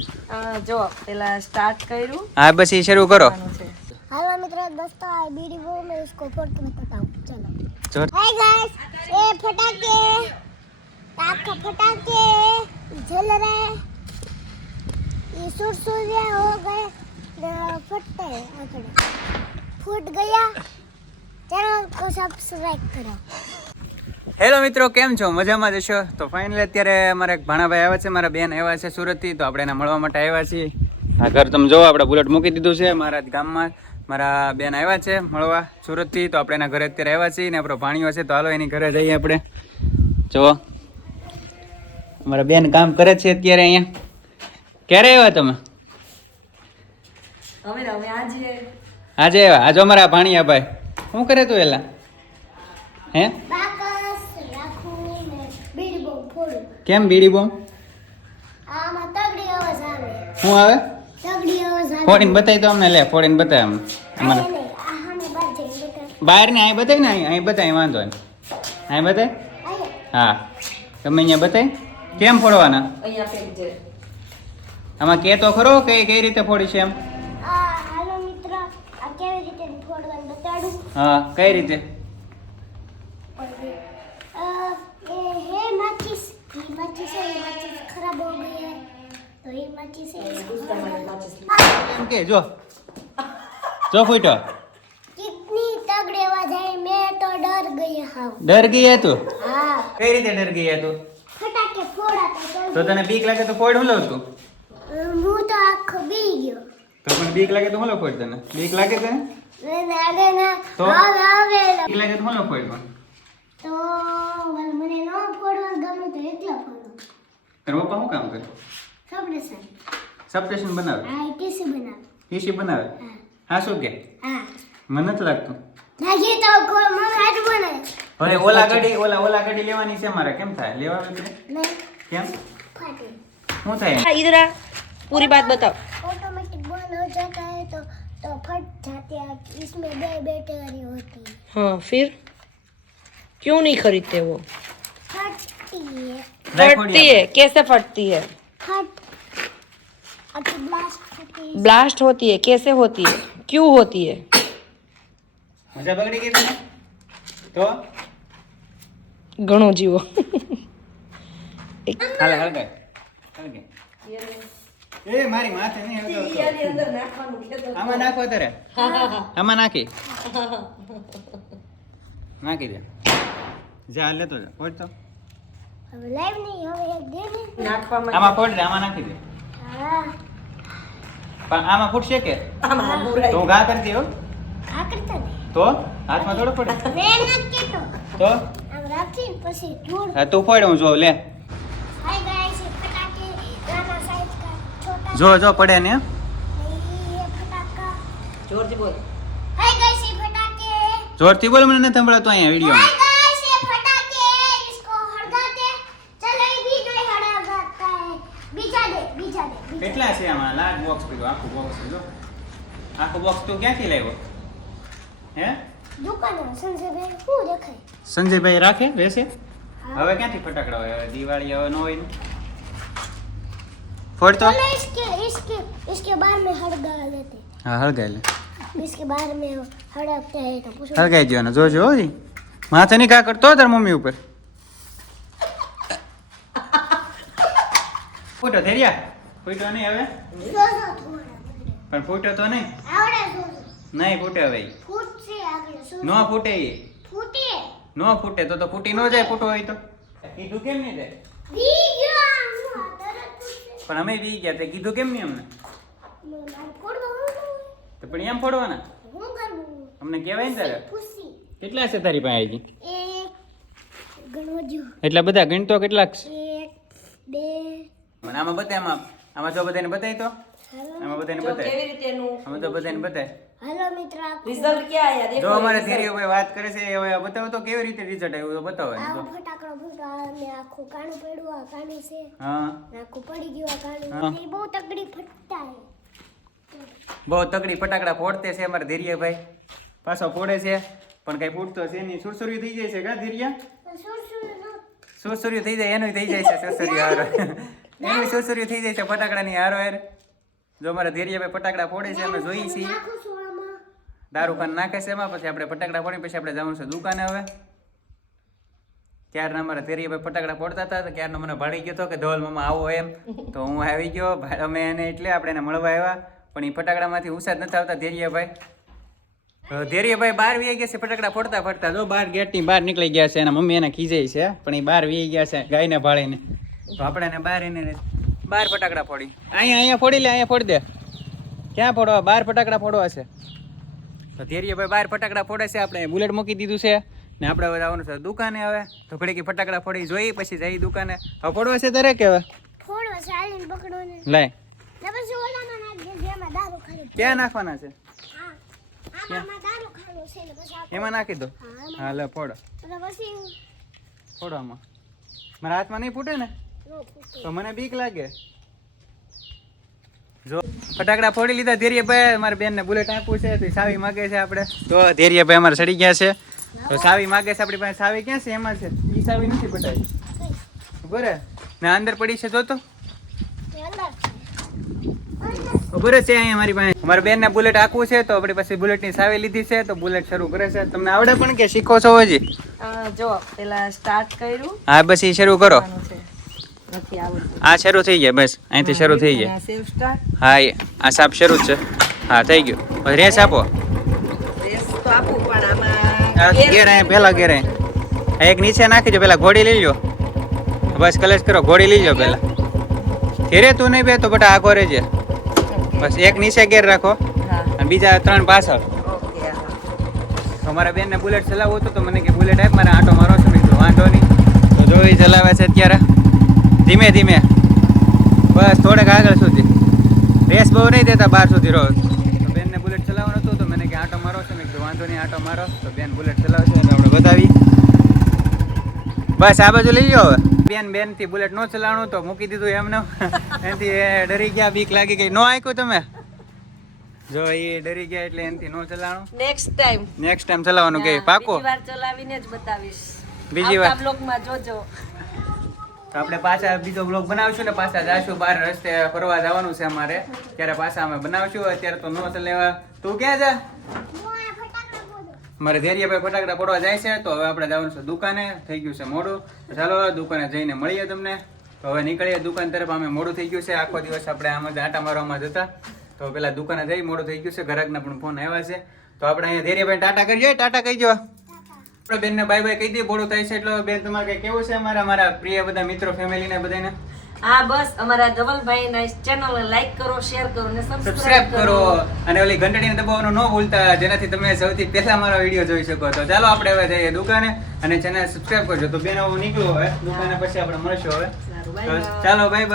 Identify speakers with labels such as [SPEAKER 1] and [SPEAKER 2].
[SPEAKER 1] અ, જો પેલા સ્ટાર્ટ કર્યું
[SPEAKER 2] હા બસ એ શરૂ કરો
[SPEAKER 1] આનું છે
[SPEAKER 3] हेलो मित्रों दोस्तों आज बीडी वो मैं इसको फोड़ के बताता हूँ चलो
[SPEAKER 2] જો
[SPEAKER 3] हाय गाइस ये फटाके ताप का फटाके जल रहे ये सुरसुरिया हो गए न फटते हैं आंकड़े फूट गया चैनल को सब्सक्राइब करो
[SPEAKER 2] હેલો મિત્રો કેમ છો? મજામાં જશો તો ફાઇનલી અત્યારે મારા એક ભાણાભાઈ આવ્યા છે મારા બેન આવ્યા છે સુરતથી તો આપણે એને મળવા માટે આવ્યા છીએ. આ ઘર તમે જો આપણે બુલેટ મૂકી દીધું છે મારા ગામમાં મારા બેન આવ્યા છે મળવા સુરતથી તો આપણે એના ઘરે અત્યારે આવ્યા છીએ ને આપણો ભાણીઓ છે તો હાલો એની ઘરે જઈએ આપણે. જુઓ. મારા બેન કામ કરે છે અત્યારે અહીંયા. ક્યારે આવ્યા તમે?
[SPEAKER 1] આજે
[SPEAKER 2] આવ્યા. આજે અમારા ભાણિયા ભાઈ શું કરે તું એલા? હે
[SPEAKER 3] બાકસ રાખું ને બીડી બહુ ફોડું
[SPEAKER 2] કેમ બીડી બોમ? શું આવે?
[SPEAKER 3] તગડી અવાજ આવે.
[SPEAKER 2] ફોડીને બતાવી તો અમને લે ફોડીને બતાવે અમને અમારે. બહાર ને અહીં બતાવી ને અહીં અહીં બતાય વાંધો નહીં. અહીં
[SPEAKER 3] બતાવી
[SPEAKER 2] હા. તમે અહીંયા બતાવી કેમ ફોડવાના? આમાં કે તો ખરો કે કઈ રીતે ફોડી છે એમ?
[SPEAKER 3] આ હાલો મિત્ર આ કેવી રીતે ફોડવાનું બતાડું?
[SPEAKER 2] હા કઈ રીતે? એમ કે જો. જો ફૂટો.
[SPEAKER 3] કિતની તગડેવા જાય મે તો ડર ગઈ હા
[SPEAKER 2] ડર ગઈ તું?
[SPEAKER 3] હા.
[SPEAKER 2] કઈ રીતે ડર ગઈ તું?
[SPEAKER 3] ફટાકે ફોડા
[SPEAKER 2] તો તને બીક લાગે તો ફોડ હુલો તું
[SPEAKER 3] હું તો આખો બી ગયો.
[SPEAKER 2] તો પણ બીક લાગે તો હુલો ફોડ તને? બીક લાગે તને?
[SPEAKER 3] મે લાગે
[SPEAKER 2] ના
[SPEAKER 3] તો? આવે
[SPEAKER 2] બીક લાગે તો હુલો ફોડ પણ?
[SPEAKER 3] તો મને ન ફોડવા ગમે તો એકલા ફોડો.
[SPEAKER 2] તારો પપ્પા શું કામ કરે?
[SPEAKER 3] સબડે સર
[SPEAKER 2] સબસ્ટેશન બનાવે
[SPEAKER 3] આ ટીસી બનાવ
[SPEAKER 2] ઈસી બનાવે
[SPEAKER 3] હા
[SPEAKER 2] હા શું કે
[SPEAKER 3] હા
[SPEAKER 2] મને નથી લાગતું
[SPEAKER 3] નાખી તો કો મને હાથ બને
[SPEAKER 2] હવે ઓલા ગાડી ઓલા ઓલા ગાડી લેવાની છે મારે કેમ થાય લેવા આવે છે?
[SPEAKER 3] નહીં
[SPEAKER 2] કેમ
[SPEAKER 3] ફાટી
[SPEAKER 2] શું થાય
[SPEAKER 1] હા, इधर आ पूरी बात बताओ
[SPEAKER 3] ऑटोमेटिक बंद हो जाता है तो तो फट जाते हैं इसमें दो बैटरी होती है
[SPEAKER 1] हाँ फिर क्यों नहीं खरीदते वो
[SPEAKER 3] फटती है
[SPEAKER 1] फटती है कैसे फटती है
[SPEAKER 3] फट अभी ब्लास्ट होती है
[SPEAKER 1] ब्लास्ट होती है कैसे होती है क्यों होती है
[SPEAKER 2] મજા બગડી ગઈ તને તો
[SPEAKER 1] ઘણો જીવો
[SPEAKER 2] હાલે હળગાય હળગાય એ મારી માથે નહીં હળગાવતો. આમાં નાખો તારે આમાં નાખી નાખી દે જા લેતો જા ફોડ
[SPEAKER 3] હવે લાઈવ નહીં હવે દેવી
[SPEAKER 1] નાખવામાં
[SPEAKER 2] આમાં ફોડ આમાં નાખી દે. પણ આમાં ફૂટશે કે?
[SPEAKER 1] આમાં બુરાઈ
[SPEAKER 2] તો ગા કરતી હો.
[SPEAKER 3] ગા કરતા દે.
[SPEAKER 2] તો? હાથમાં થોડો પડે
[SPEAKER 3] મે નાખી તો
[SPEAKER 2] તો?
[SPEAKER 3] આમ રાખી પછી ઢોળ
[SPEAKER 2] હા તું પડે હું જો લે.
[SPEAKER 3] હાય ગાઈસ ફટાકે નાના સાઈઝ કા છોટા.
[SPEAKER 2] જો જો પડે ને
[SPEAKER 1] જોરથી બોલ.
[SPEAKER 3] હાય ગાઈસ ફટાકે.
[SPEAKER 2] જોરથી બોલ મને ન સંભળાતો અહીંયા વિડિયો પીધું આખું બોક્સ પીધું આખું બોક્સ તું ક્યાંથી લાવ્યો હે
[SPEAKER 3] દુકાન સંજય ભાઈ શું દેખાય
[SPEAKER 2] સંજયભાઈ રાખે રહેશે
[SPEAKER 3] हाँ।
[SPEAKER 2] હવે ક્યાંથી ફટાકડા હોય હવે દિવાળી હવે ન હોય ને ફોડ તો
[SPEAKER 3] चलो इसके इसके इसके बाहर में हड़गा लेते
[SPEAKER 2] હા હળગાઈ લે
[SPEAKER 3] इसके बाहर में हड़कते हैं तो पूछो
[SPEAKER 2] હળગાઈ દેવાનો જોજો હો જી માથે નહીં કા કરતો તાર મમ્મી ઉપર ફૂટો થઈ રહ્યા ફૂટો નહીં હવે
[SPEAKER 3] जो जो थोड़ा
[SPEAKER 2] પણ ફૂટે તો નહીં? નહીં ફૂટે
[SPEAKER 3] ભાઈ
[SPEAKER 2] નો ફૂટે
[SPEAKER 3] એ.
[SPEAKER 2] નો ફૂટે તો તો ફૂટી ન જાય ફૂટો હોય તો. કીધું કેમ નહીં જાય? પણ અમે બી ગયા તે કીધું કેમ નહીં અમને? તો પણ એમ ફોડવાના? અમને કહેવાય ને તારે. કેટલા છે તારી પાસે હજી એટલા બધા ગણતો કેટલાક છે? મને આમાં બતાય આમાં આમાં જો બધાને બતાય તો.
[SPEAKER 3] હાલો
[SPEAKER 2] આમાં બધાને
[SPEAKER 1] જો
[SPEAKER 2] બતાય.
[SPEAKER 1] કેવી રીતે એનું
[SPEAKER 2] આમાં તો બધાને બતાય.
[SPEAKER 3] હાલો મિત્ર
[SPEAKER 1] રિઝલ્ટ ક્યાં આયા?
[SPEAKER 2] જો અમારે
[SPEAKER 1] result.
[SPEAKER 2] ધીરે ભાઈ વાત કરે છે હવે બતાવો તો કેવી રીતે રિઝલ્ટ આવ્યું તો બતાવો
[SPEAKER 3] આ ફટાકડો ફૂટો અને આખું કાણું પડ્યું આ કાણી છે.
[SPEAKER 2] હા.
[SPEAKER 3] આખું પડી ગયું આ
[SPEAKER 2] હા.
[SPEAKER 3] એ બહુ તગડી ફટતા
[SPEAKER 2] બહુ તગડી ફટાકડા ફોડતે છે અમારે ધીરિયાભાઈ. પાછો ફોડે છે પણ કઈ ફૂટતો છે નહીં. સુરસુરી થઈ જાય છે કા ધીરિયા? સુરસુરી થઈ જાય એનું થઈ જાય છે સુરસુરી હારો. એનું સુરસુરી થઈ જાય છે ફટાકડાની હારો હાર. જો અમારા ધીરિયાભાઈ ફટાકડા ફોડે છે અમે જોઈએ છીએ. દારૂ ખાન નાખે છે એમાં પછી આપણે ફટાકડા ફોડી પછી આપણે જવાનું છે દુકાને હવે. ક્યારના અમારા ધીરિયાભાઈ ફટાકડા ફોડતા હતા તો ક્યારનો મને ભાડી ગયો હતો કે ધોલ મામા આવો એમ. તો હું આવી ગયો અમે એને એટલે આપણે એને મળવા આવ્યા. પણ એ ફટાકડામાંથી જ નથી આવતા ધેરિયાભાઈ. ધેરિયાભાઈ બહાર વી ગયા છે ફટાકડા ફોડતા ફોડતા. જો બહાર ગેટની બહાર નીકળી ગયા છે એના મમ્મી એને ખીજાય છે પણ એ બહાર વી ગયા છે ગાયને ભાળીને. તો આપણે એને બહાર એને બહાર ફટાકડા ફોડી. અહીંયા અહીંયા ફોડી લે અહીંયા ફોડી દે. ક્યાં ફોડવા? બહાર ફટાકડા ફોડવા છે. તો ધીરિયાભાઈ બહાર ફટાકડા ફોડે છે આપણે બુલેટ મૂકી દીધું છે. ને આપણે હવે આવવાનું છે દુકાને હવે. તો ઘડીક ફટાકડા ફોડી જોઈ પછી જઈ દુકાને. હવે ફોડવા છે તારે કે હવે?
[SPEAKER 3] થોડો સાલીન પકડો ને
[SPEAKER 2] લાય
[SPEAKER 3] ને પછી ઓલામાં નાખ દેજે એમાં દારૂ ખાલી.
[SPEAKER 2] ક્યાં નાખવાના છે?
[SPEAKER 3] છે
[SPEAKER 2] એમાં નાખી દો.
[SPEAKER 3] હા
[SPEAKER 2] લે ફોડો.
[SPEAKER 3] એટલે પછી
[SPEAKER 2] ફોડો આમાં. મારા હાથમાં નહીં ફૂટે ને? તો મને બીક લાગે. જો ફટાકડા ફોડી લીધા ધીરિયાભાઈ બેન ને બુલેટ આપવું છે તો સાવી માગે છે આપણે. તો ધીરિયાભાઈ અમારે સડી ગયા છે. તો સાવી માગે છે આપણી પાસે સાવી ક્યાં છે? એમાં છે. ઈ સાવી નથી પટાવી બરે ને અંદર પડી છે જો તો છે અહીંયા મારી પાસે. મારા બેન ને બુલેટ આખવું છે તો આપણી પાસે બુલેટની સાવી લીધી છે તો બુલેટ શરૂ કરે છે. તમને આવડે પણ કે શીખો છો હજી?
[SPEAKER 1] જો પેલા સ્ટાર્ટ કર્યું.
[SPEAKER 2] હા બસ એ શરૂ કરો
[SPEAKER 1] આનું છે નથી આવડતું
[SPEAKER 2] આ શરૂ થઈ ગયા બસ. અહીંથી શરૂ થઈ ગયા. હા આ સાપ શરૂ છે. હા થઈ ગયું. રેસ આપો. ગેર અહીંયા પેલા ગેર એક નીચે નાખી દો પેલા ઘોડી લઈ લો બસ કલેશ કરો ઘોડી લઈ લો પેલા. ધીરે તું નહીં બે તો બટા આગો રહેજે બસ એક નીચે ગેર રાખો. અને બીજા ત્રણ પાછળ.
[SPEAKER 1] ઓકે
[SPEAKER 2] તો મારા બેનને બુલેટ ચલાવવું હતું તો મને કે બુલેટ આપ મારે આટો મારો છે મેં કીધું વાંધો નહીં. તો જોઈ ચલાવે છે અત્યારે. ધીમે ધીમે. બસ થોડેક આગળ સુધી. રેસ બહુ નહીં દેતા બાર સુધી રોજ. તો બેનને બુલેટ ચલાવવાનું હતું તો મેં કે આટો મારો છે. મેં વાંધો નહીં આટો મારો. તો બેન બુલેટ ચલાવશે એટલે આપણે બતાવી. બસ આ બાજુ લઈ જાઓ બેન બેનથી બુલેટ નો ચલાવવાનું તો મૂકી દીધું એમને. એનાથી એ ડરી ગયા બીક લાગી ગઈ. નો આંક્યું તમે? જો એ ડરી ગયા એટલે એનાથી નો ચલાવવાનું.
[SPEAKER 1] નેક્સ્ટ ટાઈમ
[SPEAKER 2] નેક્સ્ટ ટાઈમ ચલાવવાનું કે પાકો.
[SPEAKER 1] બીજી વાર ચલાવીને જ બતાવીશ.
[SPEAKER 2] બીજી વાર?
[SPEAKER 1] બ્લોગમાં જોજો.
[SPEAKER 2] તો આપણે પાછા બીજો બ્લોગ બનાવશું ને પાછા જાશું બહાર રસ્તે ફરવા જવાનું છે અમારે. ત્યારે પાછા અમે બનાવશું. અત્યારે તો નો લેવા તું ક્યાં જા મારે ધેરિયાભાઈ ફટાકડા પડવા જાય છે, તો હવે આપણે જવાનું છે દુકાને. થઈ ગયું છે મોડું. ચાલો દુકાને જઈને મળીએ તમને. તો હવે નીકળીએ દુકાન તરફ. અમે મોડું થઈ ગયું છે. આખો દિવસ આપણે આમ જ આટા મારવામાં જતા. તો પેલા દુકાને જઈ, મોડું થઈ ગયું છે. ઘરાકના પણ ફોન આવ્યા છે. તો આપણે અહીંયા ધેરિયાભાઈ ટાટા કરીએ. ટાટા કહી જો આપણે બેનને બાય બાય કહી દઈએ બોડો થાય છે એટલે બેન તમારે કઈ કેવું છે અમારા મારા પ્રિય બધા મિત્રો ફેમિલી ને બધાને?
[SPEAKER 1] હા બસ અમારા ધવલભાઈ ના ચેનલ લાઈક કરો શેર કરો ને
[SPEAKER 2] સબસ્ક્રાઇબ કરો. અને ઓલી ઘંટડીને દબાવવાનું ન ભૂલતા જેનાથી તમે સૌથી પહેલા મારો વીડિયો જોઈ શકો તો ચાલો આપણે હવે જઈએ દુકાને અને ચેનલ સબસ્ક્રાઇબ કરજો. તો બેન હું નીકળું હવે. દુકાને પછી આપણે મળશું હવે. ચાલો બાય